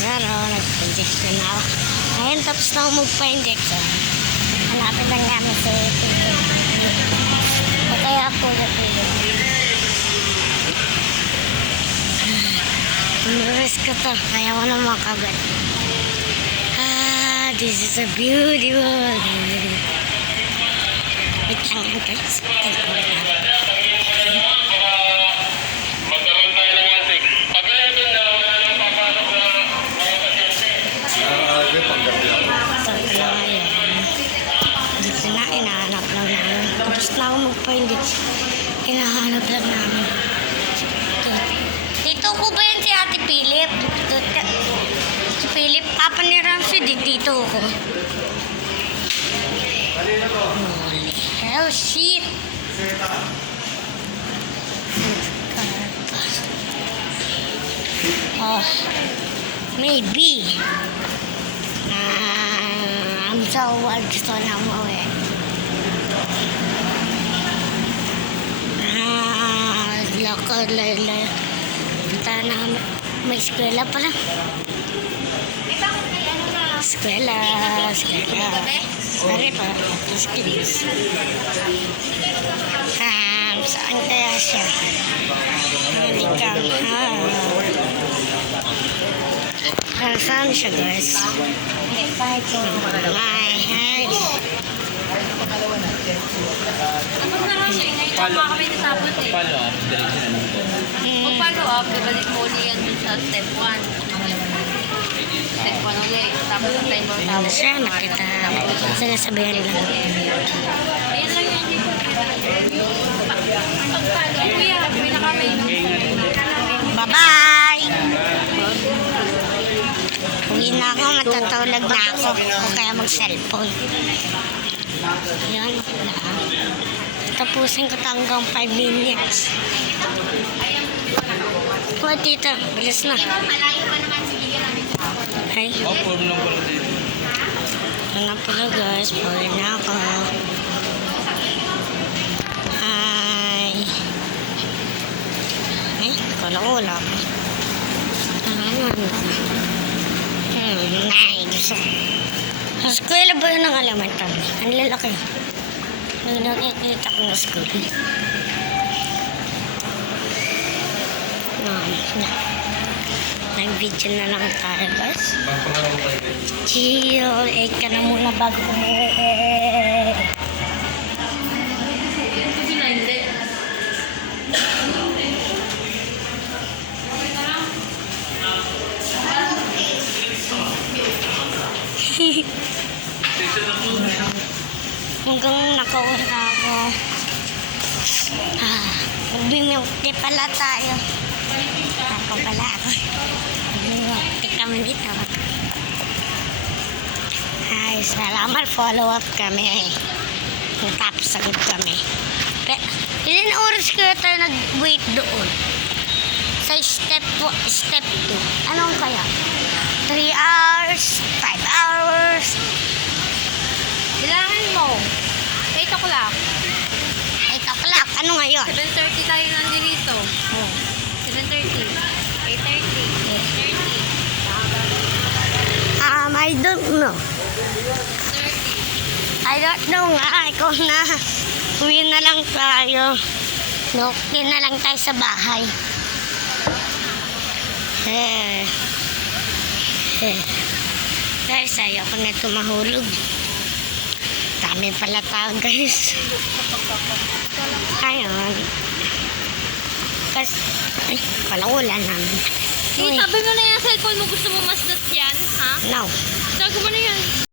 Pero, nag-injection na ako. Ngayon, tapos na ako magpa-injection. Hanapin lang namin sa ticket. O kaya ako napilip. Miss ko to. Kaya ko na makagat. This is a beautiful day. Wait lang yan guys. Magkaroon tayo ng antik. Pag-11 na, wala nang papasok na mga pasyente. So, ayan. Dito na, inahanap lang namin. Tapos na ako magpa-injection. Hinahanap lang namin. Tito ko ba yun si Ate Philip? Si Philip, papa ni Ramsey, dito ko. Holy hell, shit! Oh, maybe. I'm so gusto na umuwi. Lakad, layla. Punta na kami. May eskwela pala. Eskwela. Sorry pa. Excuse. Saan kaya siya? Halika. Saan siya guys? My head. Follow up, diretso na lang po. Follow up, ibalik mo ulit yan dun sa step 1. Step 1 ulit. Tapos sa time mo Ano tapos. siya? Nakita. Sinasabihan nila. Ayun lang yan. Pag-follow, kuya, happy na kami. Bye-bye! Uwi na ako, matutulog na ako. O kaya mag-cellphone. Yun na. Tapusin ko hanggang 5 minutes. O, tita, bilis na. Ay, Oh, form lang pala dito. ano na pala guys, pauwi na ako. Ay, kala ko wala pa. Gusto ko. Sa eskwela ba yun ng elementary? Ang lalaki. Nung nakikita ko na school. Nag-video na lang tayo guys. Chill, 8 ka na muna bago umuwi. Hanggang nakauwi na ako. Magbimilk tea pala tayo. Ako pala ako. Magbimilk tea kami dito. Ay, salamat. Follow up kami. Tapos sagod kami. Ilan oras kaya tayo nag-wait doon? Sa step 2. Anong kaya? 3 hours? 5 hours? Bilangin mo. 8 o'clock. 8 o'clock. Ano ngayon? 7:30 tayo nandito. 7:30. 8:30. 8:30. I don't know. 30. I don't know nga. Ikaw na. Uwi na lang tayo. Nukti na lang tayo sa bahay. Guys, ayoko na tumahulog. Dami pala tao guys. Ayun. Kasi, ay, pala wala namin. Sabi mo na yan, cellphone mo, gusto mo mas yan, ha? No. Sabi mo na yan.